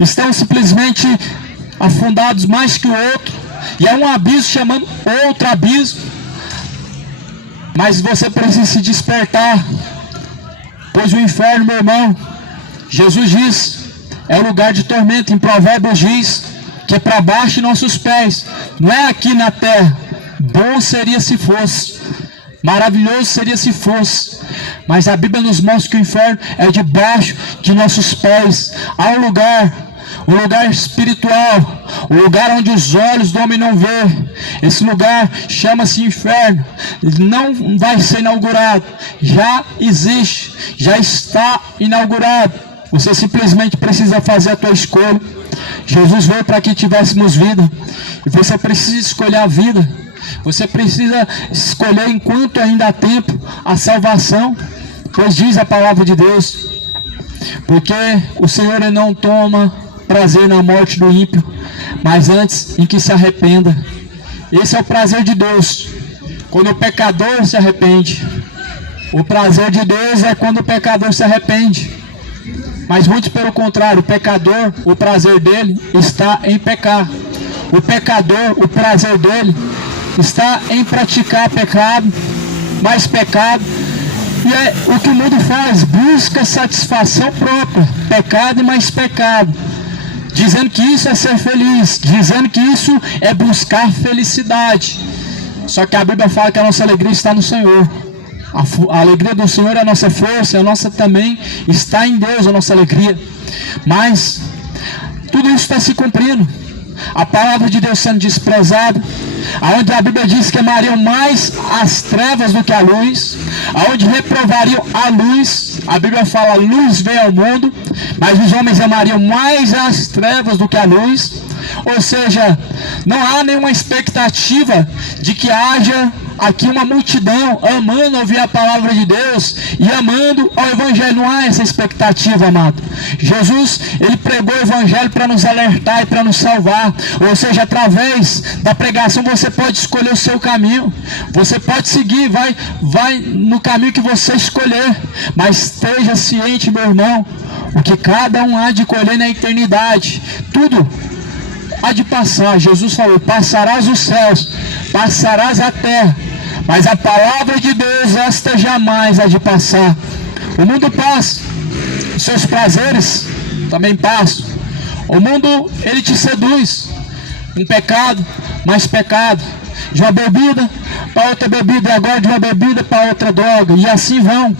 estão simplesmente afundados mais que o outro, e é um abismo chamando outro abismo. Mas você precisa se despertar, pois o inferno, meu irmão, Jesus diz, é o lugar de tormento. Em Provérbios diz que é para baixo de nossos pés, não é aqui na terra. Bom seria se fosse, maravilhoso seria se fosse, mas a Bíblia nos mostra que o inferno é debaixo de nossos pés. Há um lugar espiritual, o lugar onde os olhos do homem não vê. Esse lugar chama-se inferno. Não vai ser inaugurado, já existe, já está inaugurado. Você simplesmente precisa fazer a tua escolha. Jesus veio para que tivéssemos vida, e você precisa escolher a vida. Você precisa escolher, enquanto ainda há tempo, a salvação, pois diz a palavra de Deus, porque o Senhor não toma prazer na morte do ímpio, mas antes em que se arrependa. Esse é o prazer de Deus, quando o pecador se arrepende. O prazer de Deus é quando o pecador se arrepende. Mas muito pelo contrário, o pecador, o prazer dele está em pecar. O pecador, o prazer dele está em praticar pecado, mais pecado. E é o que o mundo faz, busca satisfação própria, pecado e mais pecado, dizendo que isso é ser feliz, dizendo que isso é buscar felicidade. Só que a Bíblia fala que a nossa alegria está no Senhor. A alegria do Senhor é a nossa força, a nossa também está em Deus, a nossa alegria. Mas tudo isso está se cumprindo. A palavra de Deus sendo desprezada, aonde a Bíblia diz que amariam mais as trevas do que a luz, aonde reprovariam a luz. A Bíblia fala: a luz veio ao mundo, mas os homens amariam mais as trevas do que a luz. Ou seja, não há nenhuma expectativa de que haja aqui uma multidão amando ouvir a palavra de Deus e amando ao Evangelho. Não há essa expectativa, amado. Jesus, ele pregou o Evangelho para nos alertar e para nos salvar. Ou seja, através da pregação você pode escolher o seu caminho, você pode seguir, vai no caminho que você escolher, mas esteja ciente, meu irmão, o que cada um há de colher na eternidade. Tudo há de passar. Jesus falou: passarás os céus, passarás a terra, mas a palavra de Deus, esta jamais há de passar. O mundo passa, os seus prazeres também passam. O mundo, ele te seduz, um pecado, mais pecado, de uma bebida para outra bebida, e agora de uma bebida para outra droga, e assim vão,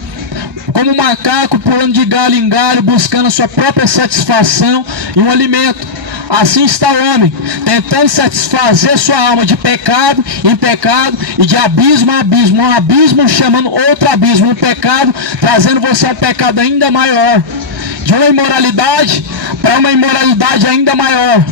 como um macaco pulando de galho em galho, buscando a sua própria satisfação e um alimento. Assim está o homem, tentando satisfazer sua alma de pecado em pecado, e de abismo a abismo, um abismo chamando outro abismo, um pecado trazendo você a um pecado ainda maior, de uma imoralidade para uma imoralidade ainda maior,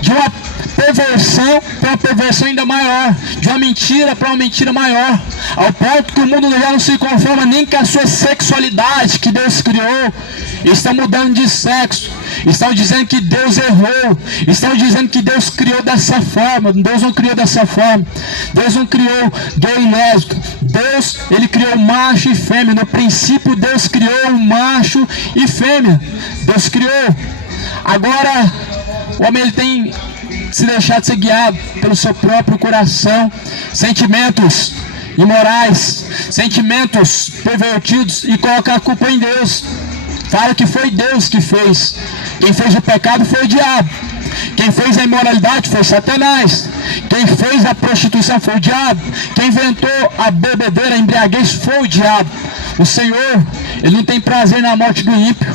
de uma perversão para uma perversão ainda maior, de uma mentira para uma mentira maior, ao ponto que o mundo já não se conforma nem com a sua sexualidade que Deus criou. Estão mudando de sexo, estão dizendo que Deus errou, estão dizendo que Deus criou dessa forma. Deus não criou dessa forma. Deus não criou gay e lésbica. Deus, ele criou macho e fêmea. No princípio Deus criou macho e fêmea. Deus criou. Agora o homem, ele tem se deixado ser guiado pelo seu próprio coração, sentimentos imorais, sentimentos pervertidos, e colocar a culpa em Deus. Fala que foi Deus que fez. Quem fez o pecado foi o diabo. Quem fez a imoralidade foi Satanás. Quem fez a prostituição foi o diabo. Quem inventou a bebedeira, a embriaguez foi o diabo. O Senhor, ele não tem prazer na morte do ímpio.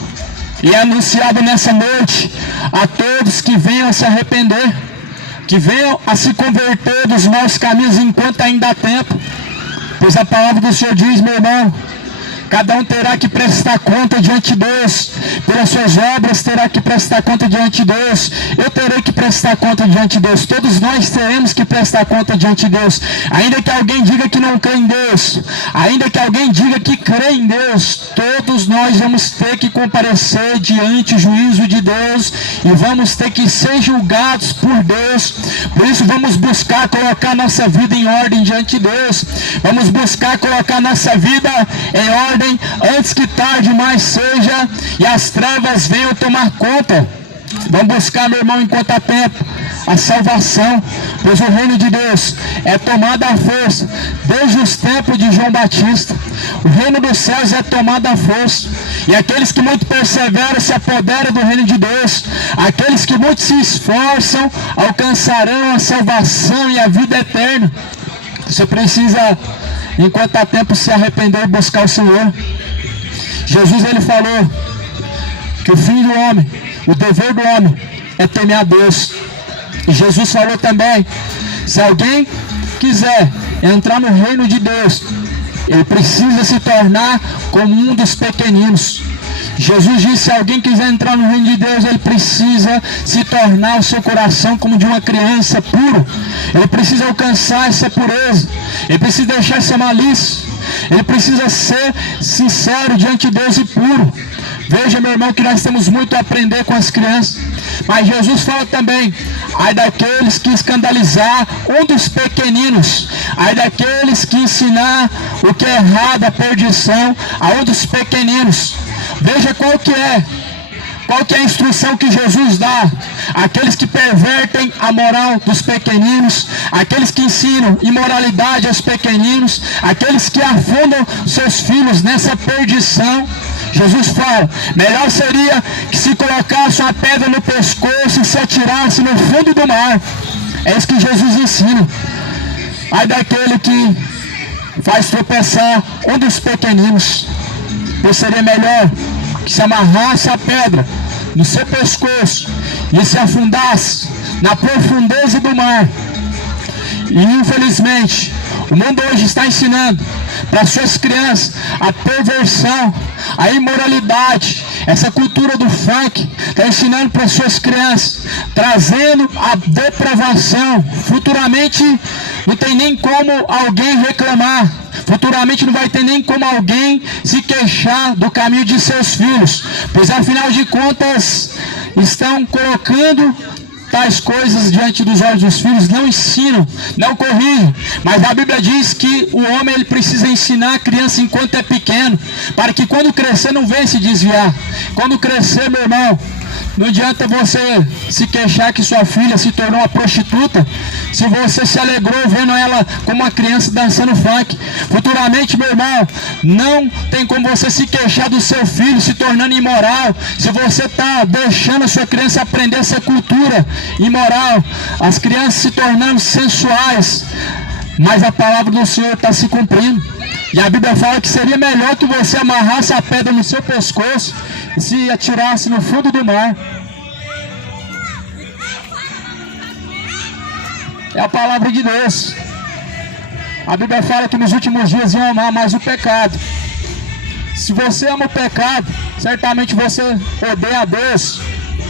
E é anunciado nessa noite a todos que venham se arrepender, que venham a se converter dos maus caminhos enquanto ainda há tempo. Pois a palavra do Senhor diz, meu irmão, cada um terá que prestar conta diante de Deus. Pelas suas obras terá que prestar conta diante de Deus. Eu terei que prestar conta diante de Deus. Todos nós teremos que prestar conta diante de Deus. Ainda que alguém diga que não crê em Deus, ainda que alguém diga que crê em Deus, todos nós vamos ter que comparecer diante do juízo de Deus e vamos ter que ser julgados por Deus. Por isso vamos buscar colocar nossa vida em ordem diante de Deus. Vamos buscar colocar nossa vida em ordem antes que tarde mais seja e as trevas venham tomar conta. Vamos buscar, meu irmão, enquanto há tempo, a salvação, pois o reino de Deus é tomado à força desde os tempos de João Batista. O reino dos céus é tomado à força, e aqueles que muito perseveram se apoderam do reino de Deus. Aqueles que muito se esforçam alcançarão a salvação e a vida eterna. Você precisa, enquanto há tempo, se arrepender e buscar o Senhor. Jesus, ele falou que o fim do homem, o dever do homem é temer a Deus. E Jesus falou também, se alguém quiser entrar no reino de Deus, ele precisa se tornar como um dos pequeninos. Jesus disse, se alguém quiser entrar no reino de Deus, ele precisa se tornar o seu coração como de uma criança puro. Ele precisa alcançar essa pureza. Ele precisa deixar essa malícia. Ele precisa ser sincero diante de Deus e puro. Veja, meu irmão, que nós temos muito a aprender com as crianças. Mas Jesus fala também, ai daqueles que escandalizar um dos pequeninos, ai daqueles que ensinar o que é errado, a perdição, a um dos pequeninos. Veja qual que é a instrução que Jesus dá. Aqueles que pervertem a moral dos pequeninos, aqueles que ensinam imoralidade aos pequeninos, aqueles que afundam seus filhos nessa perdição. Jesus fala, melhor seria que se colocasse uma pedra no pescoço e se atirasse no fundo do mar. É isso que Jesus ensina. Ai daquele que faz tropeçar um dos pequeninos, pois seria melhor que se amarrasse a pedra no seu pescoço e se afundasse na profundeza do mar. E infelizmente o mundo hoje está ensinando para suas crianças a perversão, a imoralidade, essa cultura do funk. Está ensinando para suas crianças, trazendo a depravação. Futuramente não tem nem como alguém reclamar. Futuramente não vai ter nem como alguém se queixar do caminho de seus filhos, pois afinal de contas estão colocando tais coisas diante dos olhos dos filhos, não ensinam, não corrigem. Mas a Bíblia diz que o homem ele precisa ensinar a criança enquanto é pequeno, para que quando crescer não venha se desviar. Quando crescer, meu irmão, não adianta você se queixar que sua filha se tornou uma prostituta, se você se alegrou vendo ela como uma criança dançando funk. Futuramente, meu irmão, não tem como você se queixar do seu filho se tornando imoral, se você está deixando a sua criança aprender essa cultura imoral, as crianças se tornando sensuais. Mas a palavra do Senhor está se cumprindo. E a Bíblia fala que seria melhor que você amarrasse a pedra no seu pescoço e se atirasse no fundo do mar. É a palavra de Deus. A Bíblia fala que nos últimos dias iam amar mais o pecado. Se você ama o pecado, certamente você odeia a Deus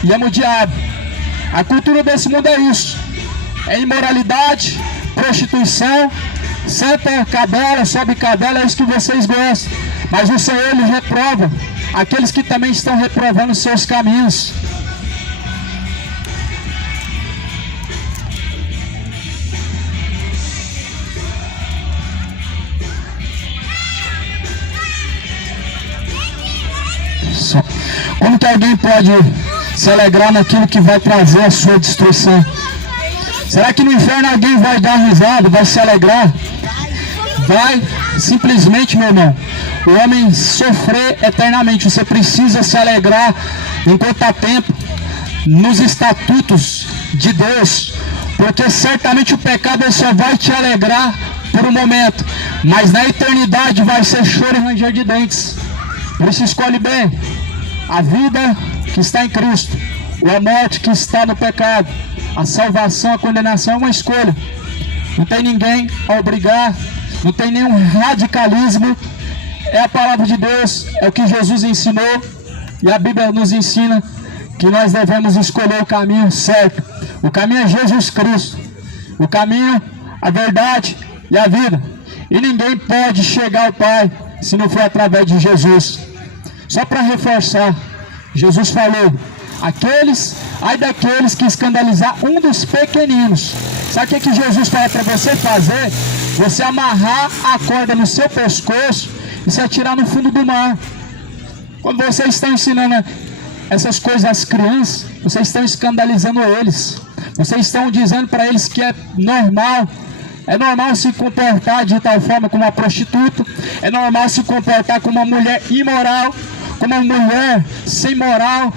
e ama o diabo. A cultura desse mundo é isso. É imoralidade, prostituição, senta cadela, sobe cadela, é isso que vocês gostam. Mas o Senhor, Ele reprova aqueles que também estão reprovando seus caminhos. Como que alguém pode se alegrar naquilo que vai trazer a sua destruição? Será que no inferno alguém vai dar risada, vai se alegrar? Vai simplesmente, meu irmão, o homem sofrer eternamente. Você precisa se alegrar enquanto há tempo nos estatutos de Deus, porque certamente o pecado só vai te alegrar por um momento, mas na eternidade vai ser choro e ranger de dentes. Por isso escolhe bem a vida que está em Cristo, ou a morte que está no pecado, a salvação, a condenação é uma escolha. Não tem ninguém a obrigar, não tem nenhum radicalismo. É a palavra de Deus, é o que Jesus ensinou, e a Bíblia nos ensina que nós devemos escolher o caminho certo. O caminho é Jesus Cristo, o caminho, a verdade e a vida. E ninguém pode chegar ao Pai se não for através de Jesus. Só para reforçar, Jesus falou: ai daqueles que escandalizar um dos pequeninos. Sabe o que Jesus fala para você fazer? Você amarrar a corda no seu pescoço e se atirar no fundo do mar. Quando vocês estão ensinando essas coisas às crianças, vocês estão escandalizando eles. Vocês estão dizendo para eles que é normal se comportar de tal forma como uma prostituta, é normal se comportar como uma mulher imoral, como uma mulher sem moral.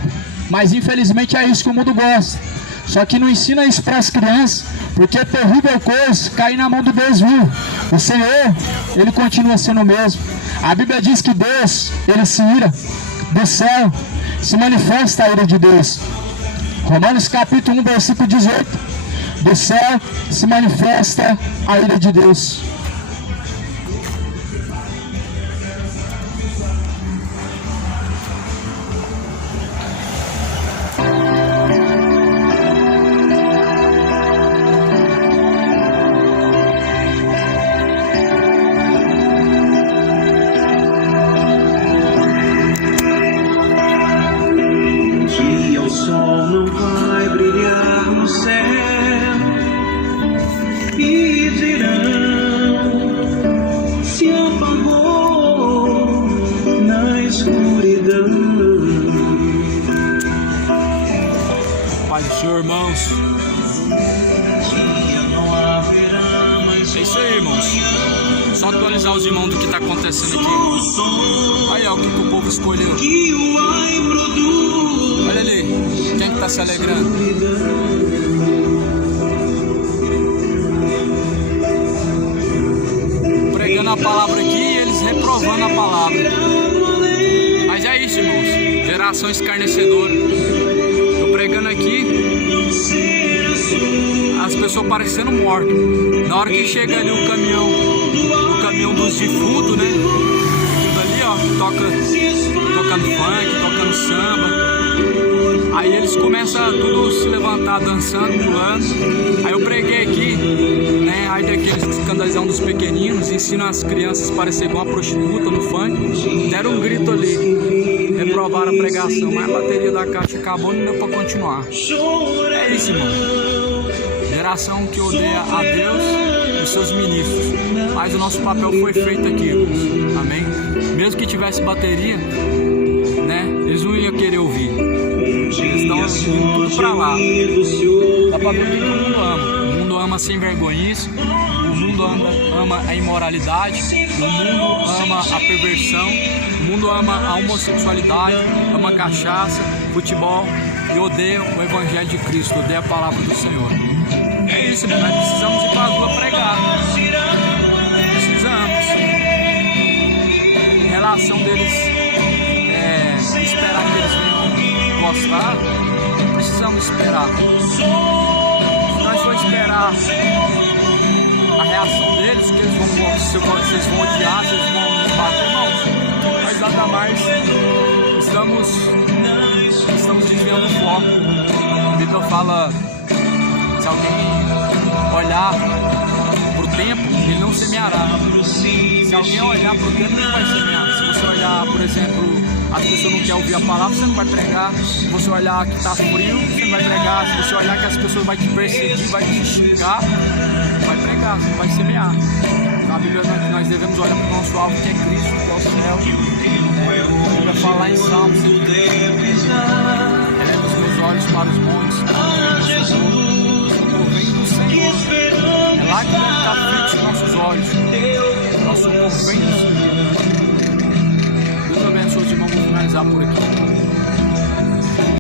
Mas infelizmente é isso que o mundo gosta. Só que não ensina isso para as crianças, porque é terrível coisa cair na mão do Deus vivo. O Senhor, Ele continua sendo o mesmo. A Bíblia diz que Deus, Ele se ira do céu, se manifesta a ira de Deus. Romanos capítulo 1, versículo 18. Do céu se manifesta a ira de Deus. Pai do Senhor, irmãos. É isso aí, irmãos. Só atualizar os irmãos do que está acontecendo aqui. Aí, ó, o que o povo escolheu. Olha ali, quem que está se alegrando? Pregando a palavra aqui e eles reprovando a palavra. Mas é isso, irmãos. Geração escarnecedora. Eu pregando aqui, as pessoas parecendo mortas. Na hora que chega ali o caminhão dos defuntos, né? Tudo ali, ó, tocando funk, tocando samba. Aí eles começam a tudo se levantar, dançando, pulando. Aí eu preguei aqui, né? Aí daqueles que escandalizam dos pequeninos, ensinam as crianças a parecer igual uma prostituta no funk. Deram um grito ali, reprovaram a pregação, mas a bateria da caixa acabou e não deu pra continuar. É isso, irmão. Geração que odeia a Deus e seus ministros. Mas o nosso papel foi feito aqui, irmãos. Amém? Mesmo que tivesse bateria, né? Eles não iam querer ouvir. Eles estão indo tudo pra lá. Dá pra ver o que o mundo ama. O mundo ama sem vergonhice. O mundo ama a imoralidade. O mundo ama a perversão. O mundo ama a homossexualidade. Ama a cachaça, futebol. E odeia o Evangelho de Cristo. Odeia a palavra do Senhor. É isso, né? Nós precisamos ir pra rua pregar. Precisamos. Em relação deles esperar que eles venham gostar, não precisamos esperar. Se nós for esperar a reação deles, que eles vão odiar, se eles vão bater, irmãos, nós nada mais estamos desviando o foco. A Bíblia fala: se alguém olhar para o tempo, ele não semeará. Se alguém olhar para o tempo, ele vai semear. Se você olhar, por exemplo, as pessoas não querem ouvir a palavra, você não vai pregar. Se você olhar que está frio, você não vai pregar. Se você olhar que as pessoas vão te perseguir, vai te xingar, vai pregar, você não vai semear. Na Bíblia nós devemos olhar para o nosso alvo, que é Cristo, que é o céu. A Bíblia fala em Salmos: eleva os meus olhos para os montes, eu venho do Senhor. É lá que deve estar fixo os nossos olhos. Nosso povo vem do Senhor. Deus abençoe os irmãos, vou finalizar por aqui.